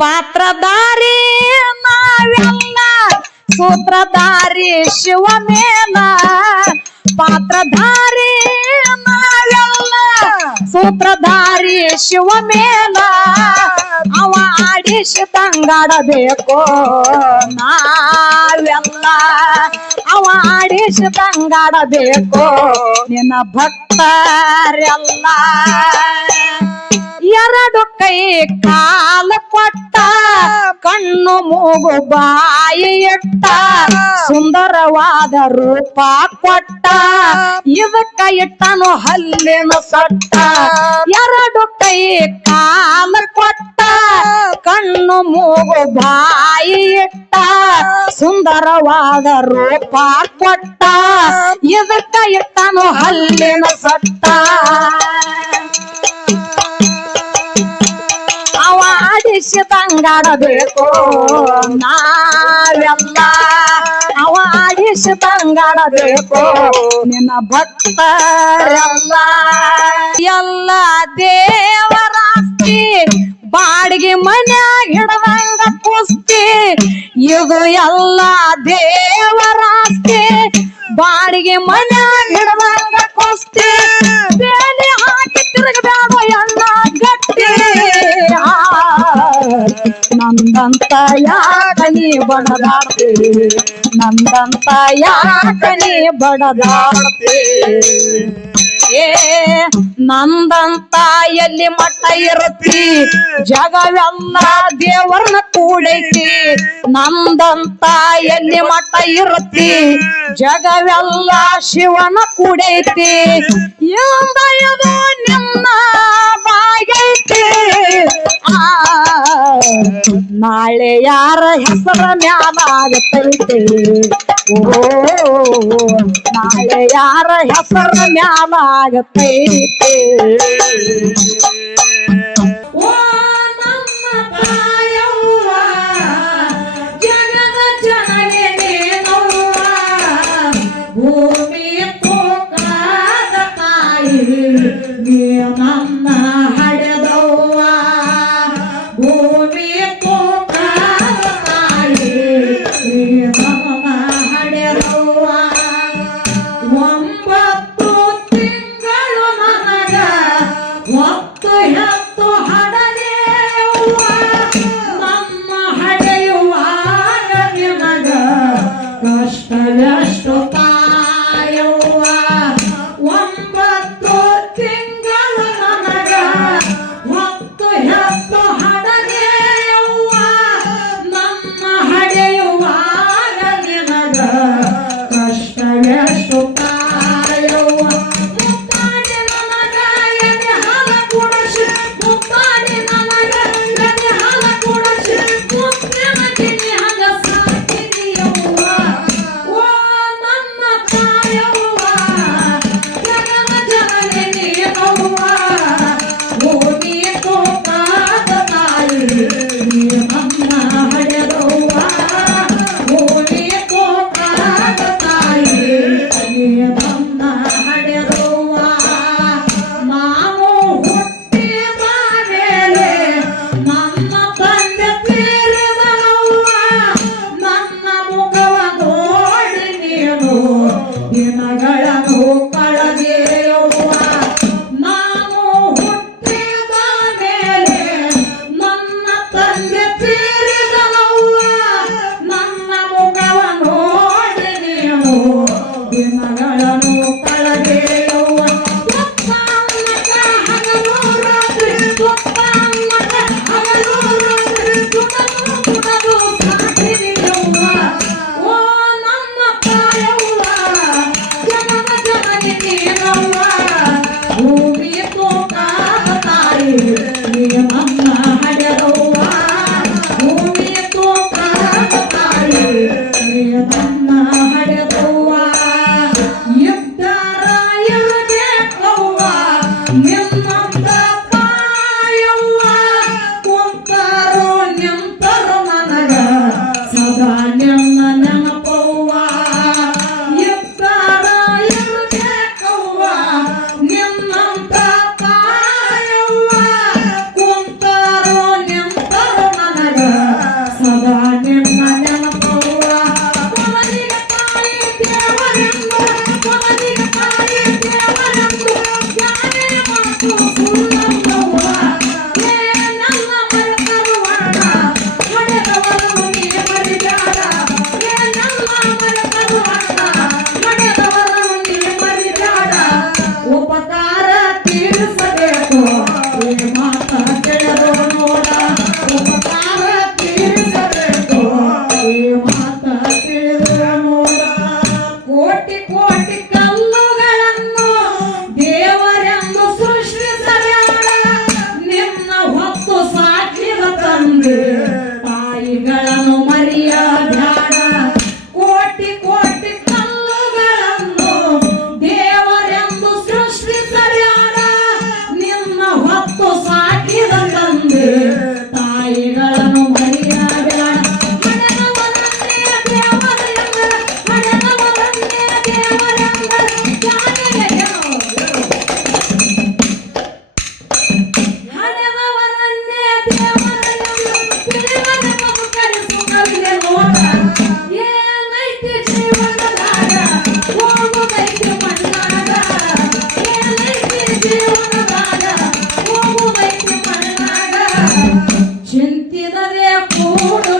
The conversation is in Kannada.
ಪಾತ್ರಧಾರಿ ನಾವೆಲ್ಲ ಸೂತ್ರಧಾರಿ ಶಿವ ಮೇಲ ಪಾತ್ರಧಾರಿ ನಾವೆಲ್ಲ ಸೂತ್ರಧಾರಿ ಶಿವಮೇನ. ಅವ ಅವ ಆಡಿಸಿದಂಗಾಡಬೇಕು ನಾವೆಲ್ಲ. ಅವ ಆಡಿಸಿದಂಗಾಡಬೇಕು ನಿನ್ನ ಭಕ್ತರೆಲ್ಲ. ಎರಡು ಕೈ ಕಾಲ ಕೊಟ್ಟ, ಕಣ್ಣು ಮೂಗು ಬಾಯಿ ಇಟ್ಟ ಸುಂದರವಾದ ರೂಪ ಕೊಟ್ಟ. ಇದಕ್ಕ ಇಟ್ಟನು ಹಲ್ಲಿನ ಸೊಟ್ಟ. ಎರಡು ಕೈ ಕಾಲ ಕೊಟ್ಟ, ಕಣ್ಣು ಮೂಗು ಬಾಯಿ ಇಟ್ಟ ಸುಂದರವಾದ ರೂಪ ಕೊಟ್ಟ. ಇದಕ್ಕ ಇಟ್ಟನು ಹಲ್ಲಿನ ಸೊಟ್ಟ. ಆಡಿಸಿದಂಗಾಡಬೇಕು ನಾವೆಲ್ಲ ಅವ ಆಡಿಸಿದಂಗಾಡಬೇಕು ನಿನ್ನ ಭಕ್ತರೆಲ್ಲ ಎಲ್ಲ ದೇವರಾಸ್ತಿ ಬಾಡಿಗೆ ಮನ್ಯಾಗ ಹಿಡದಂಗ ಕುಸ್ತಿ. ಇದು ಎಲ್ಲ ದೇವರಾಸ್ತಿ ಬಾಡಿಗೆ ಮನ್ಯಾಗ ಹಿಡದಂಗ ಕುಸ್ತಿ. ಹಾಕಿ ತಿರುಗಬೇಡ. ನಂದಂತ ಯಾಕ ನೀ ಬಡದಾಡ್ತಿ? ನಂದಂತ ಯಾಕ ನೀ ಬಡದಾಡ್ತಿ? ಏ, ನಂದಂತ ಎಲ್ಲಿ ಮಟ್ಟ ಇರುತ್ತಿ? ಜಗವೆಲ್ಲ ದೇವರನ್ನ ಕೂಡೈತಿ. ನಂದಂತ ಎಲ್ಲಿ ಮಟ್ಟ ಇರುತ್ತಿ? ಜಗವೆಲ್ಲ ಶಿವನ ಕೂಡೈತಿ. ಎಂದ ಇದು ನಿನ್ನ ನಾಳೆ ಯಾರ ಹೆಸರ ಮ್ಯಾಲ ಆಗತೈತಿ ಓ ನಾಳೆ ಯಾರ ಹೆಸರ ಮ್ಯಾಲ ಆಗತೈತಿ Bye. ಚಿಂತಿದರೆ ಕೂಡು